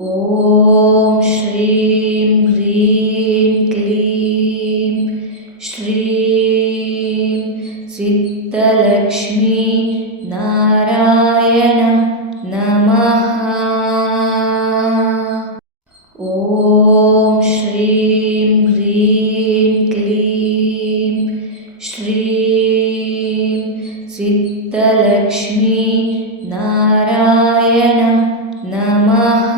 ॐ श्रीं ह्रीं क्लीं श्रीं सिद्धलक्ष्मी नारायण नमः। ॐ श्रीं ह्रीं क्लीं श्रीं सिद्धलक्ष्मी नारायण नमः।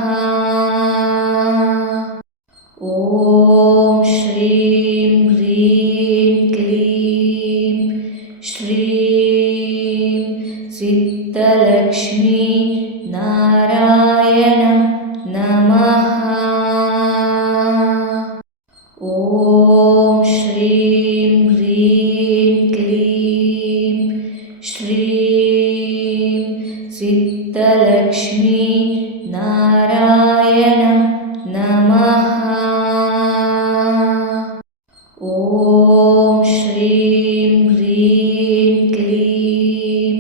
ॐ श्रीं ह्रीं क्लीं श्रीं सिद्धलक्ष्मी नारायण नमः। ॐ श्रीं ह्रीं क्लीं श्रीं सिद्धलक्ष्मी नारायण नमः। ॐ श्रीं ह्रीं क्लीं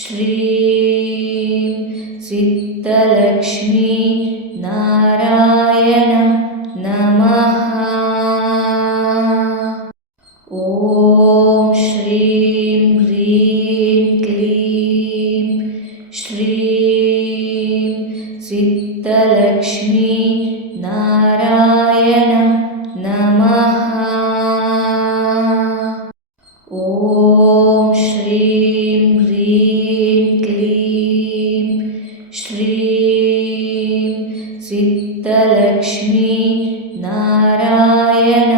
श्रीं सिद्धलक्ष्मी नारायण नमः। ॐ श्रीं ह्रीं क्लीं श्रीं सिद्धलक्ष्मी नारायण नमः। ॐ श्रीं ह्रीं क्लीं श्रीं सिद्धलक्ष्मी नारायण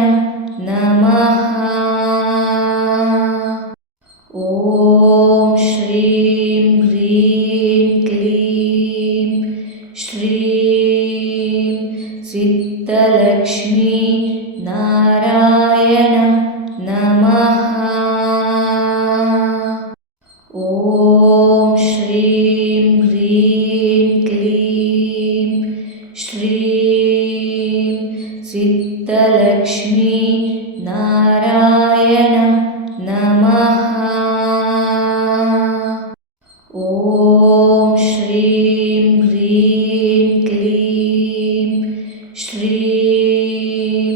नमः। ॐ श्रीं ह्रीं क्लीं श्रीं सिद्धलक्ष्मी नारायण नमः। ॐ श्रीं ह्रीं क्लीं श्रीं सिद्धलक्ष्मी नारायण नमः। ॐ श्रीं ह्रीं क्लीं श्रीं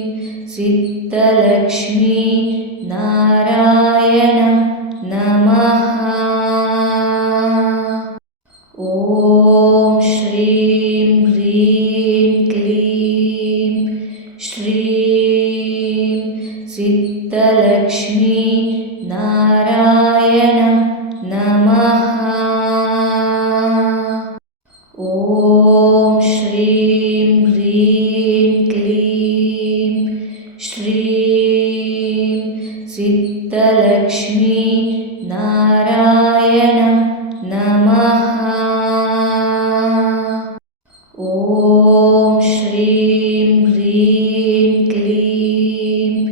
सिद्धलक्ष्मी नारायण नमः। ॐ श्रीं ह्रीं क्लीं श्रीं सिद्धलक्ष्मी नारायण नमः। ॐ श्रीं ह्रीं क्लीं श्रीं सिद्धलक्ष्मी नारायण नमः। ॐ श्रीं ह्रीं क्लीं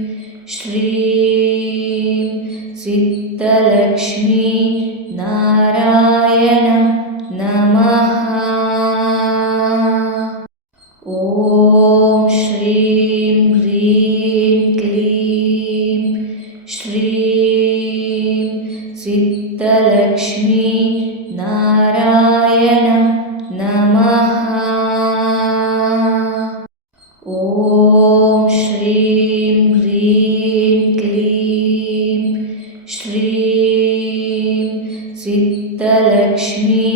श्रीं सिद्धलक्ष्मी नारायण नमः। ॐ श्रीं ह्रीं क्लीं श्रीं सिद्धलक्ष्मी नारायण नमः। ॐ श्रीं ह्रीं क्लीं श्रीं सिद्धलक्ष्मी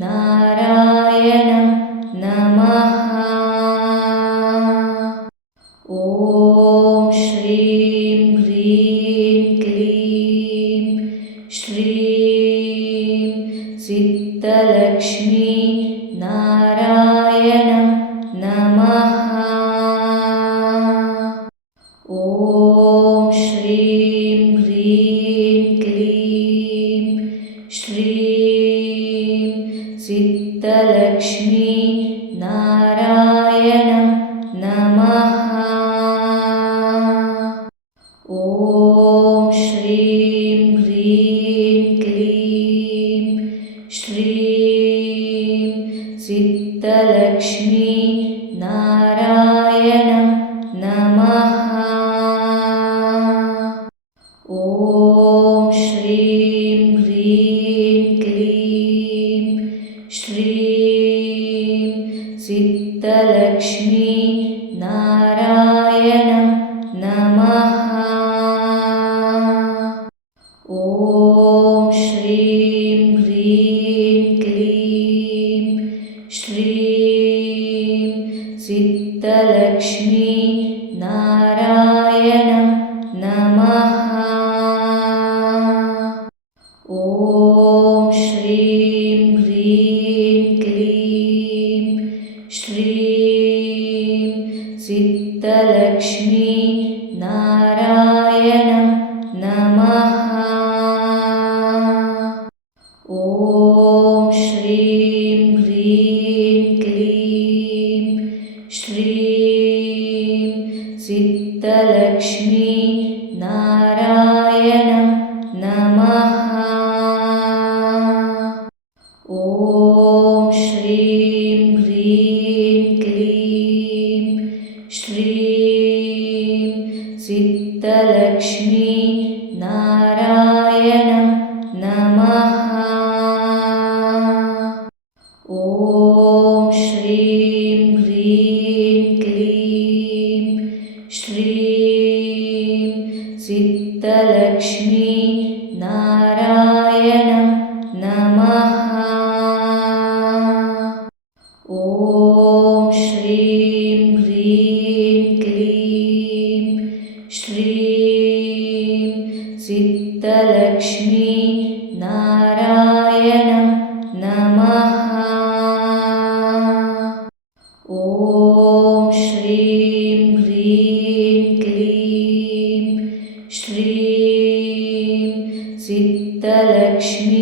नारायण नमः। ॐ श्रीं ह्रीं क्लीं श्रीं सिद्धलक्ष्मी नारायण नमः। ॐ श्रीं ह्रीं क्लीं श्रीं सिद्धलक्ष्मी नारायण नमः। ॐ श्रीं ह्रीं क्लीं श्रीं सिद्धलक्ष्मी नारायण नमः। ॐ श्रीं ह्रीं क्लीं श्रीं ಸಿದ್ಧಲಕ್ಷ್ಮೀ ನಾರಾಯಣ ನಮಃ. ಓಂ ಶ್ರೀಂ ಹ್ರೀಂ ಕ್ಲೀಂ ಶ್ರೀಂ ಸಿದ್ಧಲಕ್ಷ್ಮೀ ನಾರಾಯಣ ನಮಃ. ಓಂ ಶ್ರೀಂ ಹ್ರೀಂ ಕ್ಲೀಂ ಶ್ರೀಂ ಸಿದ್ಧಲಕ್ಷ್ಮೀ ನಾರಾಯಣ ನಮಃ. ಓಂ ಶ್ರೀಂ ಹ್ರೀಂ ಕ್ಲೀಂ ಶ್ರೀಂ ಸಿದ್ಧಲಕ್ಷ್ಮೀ ನಾರಾಯಣ ನಮಃ. ಓಂ ಶ್ರೀಂ ಹ್ರೀಂ ಕ್ಲೀಂ ಶ್ರೀಂ ಸಿದ್ಧಲಕ್ಷ್ಮೀ ನಾರಾಯಣ ನಮಃ. ಓಂ ಶ್ರೀಂ ಹ್ರೀಂ ಕ್ಲೀಂ ಶ್ರೀಂ ಸಿದ್ಧಲಕ್ಷ್ಮೀ ನಾರಾಯಣ ನಮಃ. ಓಂ ಶ್ರೀಂ ಹ್ರೀಂ ಕ್ಲೀಂ ಶ್ರೀಂ ಸಿದ್ಧಲಕ್ಷ್ಮೀ ನಾರಾಯಣ ನಮಃ. ಓಂ ಶ್ರೀಂ ಹ್ರೀಂ ಕ್ಲೀಂ ಶ್ರೀಂ ಸಿದ್ಧಲಕ್ಷ್ಮೀ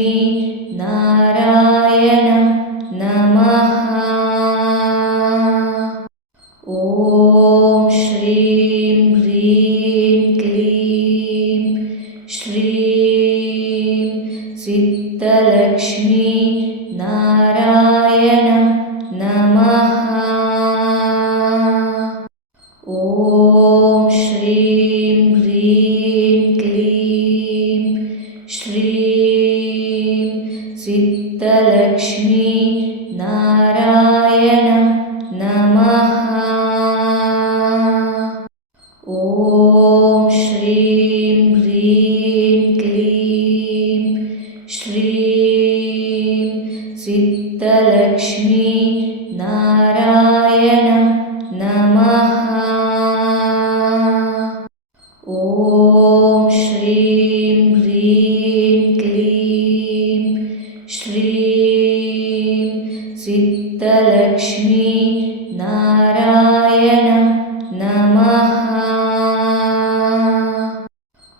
ನಾರಾಯಣ ನಮಃ. ಓಂ ಶ್ರೀಂ ಹ್ರೀಂ ಕ್ಲೀಂ ಶ್ರೀಂ ಸಿದ್ಧಲಕ್ಷ್ಮೀ ನಾರಾಯಣ ನಮಃ. ಓಂ ಶ್ರೀಂ ಹ್ರೀಂ ಕ್ಲೀಂ ಶ್ರೀಂ ಸಿದ್ಧಲಕ್ಷ್ಮೀ ನಾರಾಯಣ ನಮಃ. ಓಂ ಶ್ರೀಂ ಹ್ರೀಂ ಕ್ಲೀಂ ಶ್ರೀಂ ಸಿದ್ಧಲಕ್ಷ್ಮೀ ನಾರಾಯಣ ನಮಃ. ಓಂ ಶ್ರೀಂ ಹ್ರೀಂ ಕ್ಲೀಂ ಶ್ರೀಂ ಸಿದ್ಧಲಕ್ಷ್ಮೀ ನಾರಾಯಣ ನಮಃ.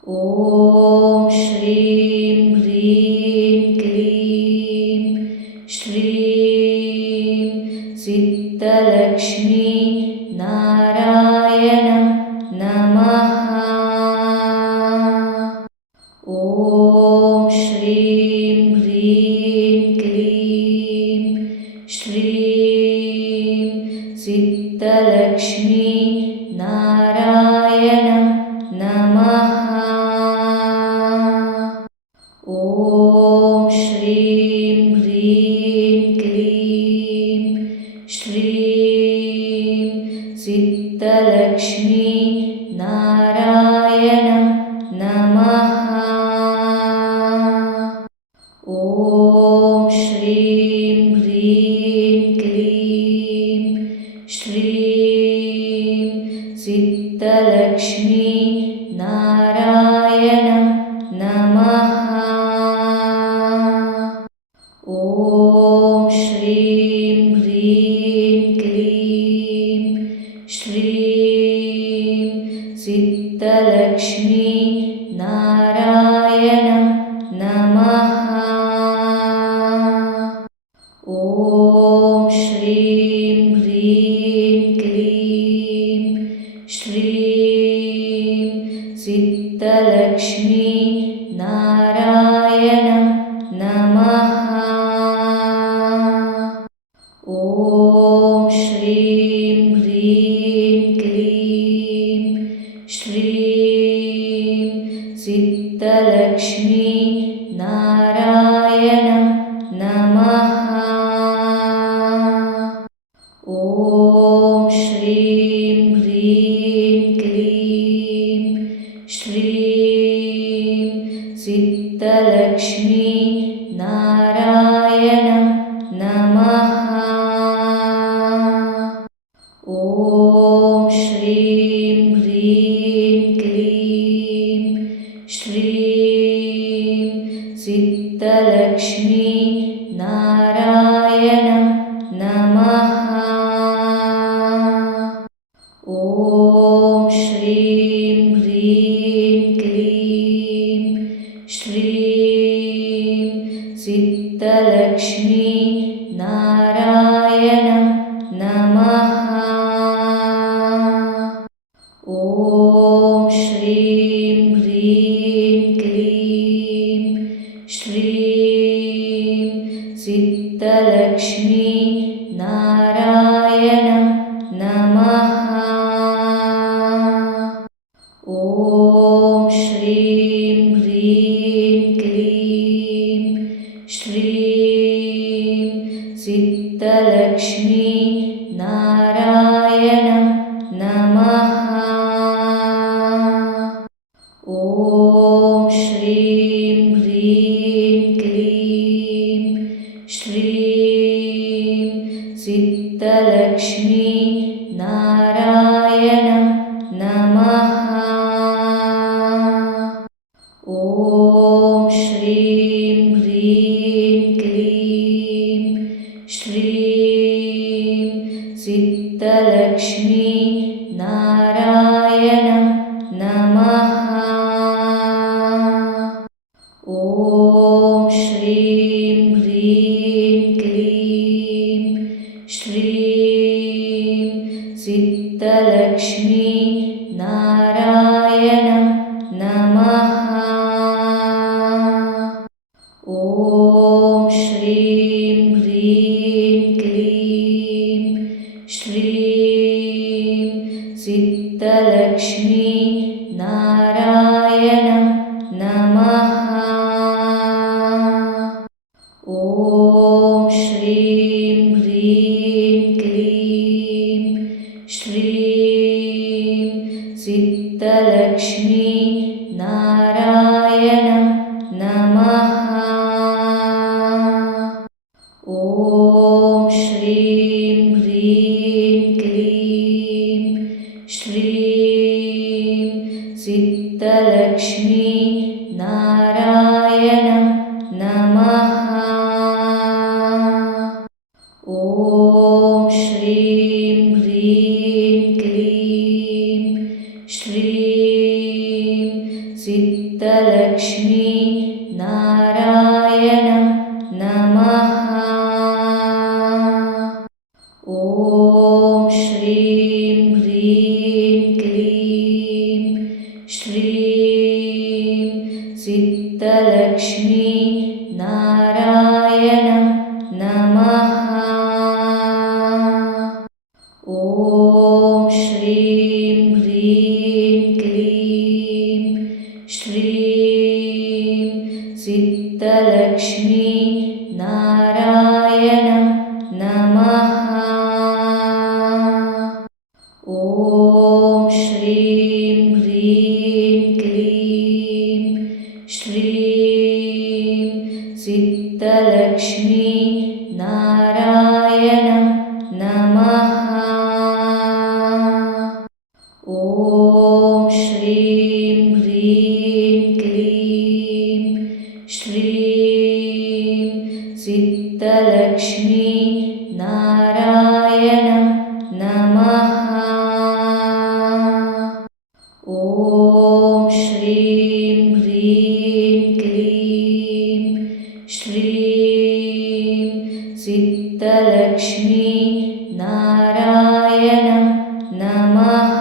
ಓಂ ಶ್ರೀಂ ಹ್ರೀಂ ಕ್ಲೀಂ ಶ್ರೀಂ ಸಿದ್ಧಲಕ್ಷ್ಮೀ ನಾರಾಯಣ ನಮಃ. ಓಂ ಶ್ರೀಂ ಹ್ರೀಂ ಕ್ಲೀಂ ಶ್ರೀಂ ಸಿದ್ಧಲಕ್ಷ್ಮೀ ನಾರಾಯಣ ನಮಃ. ಓಂ ಶ್ರೀಂ ಹ್ರೀಂ ಕ್ಲೀಂ ಶ್ರೀಂ ಸಿದ್ಧಲಕ್ಷ್ಮೀ ನಾರಾಯಣ ನಮಃ. ಓಂ ಶ್ರೀಂ ಹ್ರೀಂ ಕ್ಲೀಂ ಶ್ರೀಂ ಸಿದ್ಧಲಕ್ಷ್ಮೀ ನಾರಾಯಣ ನಮಃ. ಓಂ ಶ್ರೀಂ ಹ್ರೀಂ ಕ್ಲೀಂ ಶ್ರೀಂ ಸಿದ್ಧಲಕ್ಷ್ಮೀ ನಾರಾಯಣ ನಮಃ. ಓಂ ಶ್ರೀಂ ಹ್ರೀಂ ಕ್ಲೀಂ ಶ್ರೀಂ ಸಿದ್ಧಲಕ್ಷ್ಮೀ ನಾರಾಯಣ ನಮಃ. ಓಂ ಶ್ರೀಂ ಹ್ರೀಂ ಕ್ಲೀಂ ಶ್ರೀಂ ಸಿದ್ಧಲಕ್ಷ್ಮೀ ನಾರಾಯಣ ನಮಃ. ॐ श्रीं ह्रीं क्लीं श्रीं सिद्धलक्ष्मी नारायण नमः। ॐ श्रीं ह्रीं क्लीं श्रीं सिद्धलक्ष्मी नारायण नमः। ॐ श्रीं ह्रीं क्लीं श्रीं सिद्धलक्ष्मी नारायण नमः। ॐ श्रीं ह्रीं क्लीं श्रीं सिद्धलक्ष्मी नारायण नमः। ॐ श्रीं ह्रीं क्लीं श्रीं सिद्धलक्ष्मी नारायण नमः। ॐ श्रीं ह्रीं क्लीं श्रीं सिद्धलक्ष्मी नारायण नमः। ॐ श्रीं ह्रीं क्लीं श्रीं सिद्धलक्ष्मी नारायण नमः। ॐ श्रीं ह्रीं क्लीं श्रीं सिद्धलक्ष्मी नारायण नमः। ॐ श्रीं ह्रीं क्लीं श्रीं सिद्धलक्ष्मी नारायण नमः। ॐ श्रीं ह्रीं क्लीं श्रीं सिद्धलक्ष्मी नारायण नमः। ॐ श्रीं ह्रीं क्लीं श्रीं सिद्धलक्ष्मी नारायण नमः। ॐ श्रीं ह्रीं क्लीं श्रीं सिद्धलक्ष्मी नारायण नमः। ॐ श्रीं ह्रीं क्लीं श्रीं सिद्धलक्ष्मी नारायण नमः। ॐ श्रीं ह्रीं क्लीं श्रीं सिद्धलक्ष्मी नारायण नमः। ॐ श्रीं ह्रीं क्लीं श्रीं सिद्धलक्ष्मी नारायण नमः। ॐ श्रीं ह्रीं क्लीं श्रीं सिद्धलक्ष्मी नारायण नमः। ॐ श्रीं ह्रीं क्लीं श्रीं सिद्धलक्ष्मी नारायण नमः।